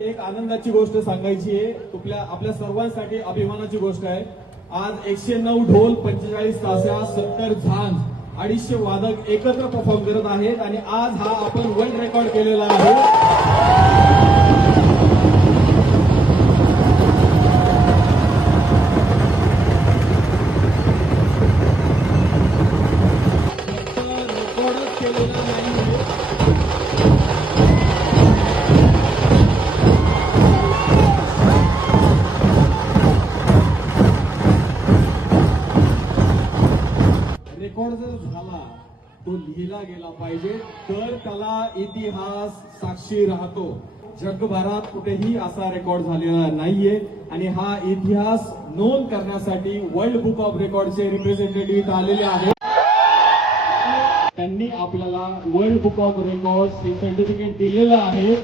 एक आनंदाची गोष्ट सांगायची आहे, आपल्या सर्वांसाठी अभिमानाची गोष्ट आहे। आज 109 ढोल, 45 ताशा, 70 झांज, 250 वादक एकत्र परफॉर्म करत आहेत आणि आज हा आपण वर्ल्ड रेकॉर्ड केलेला आहे। रेकॉर्डच केलेला नाहीये। रेकॉर्ड जर झाला तो लिहिला गेला पाहिजे, तर त्याला इतिहास साक्षी राहतो। जगभरात कुठेही असा रेकॉर्ड झालेला नाहीये आणि हा इतिहास नोंद करण्यासाठी वर्ल्ड बुक ऑफ रेकॉर्डचे रिप्रेझेंटेटिव्ह आलेले आहेत। त्यांनी आपल्याला वर्ल्ड बुक ऑफ रेकॉर्ड हे सर्टिफिकेट दिलेलं आहे।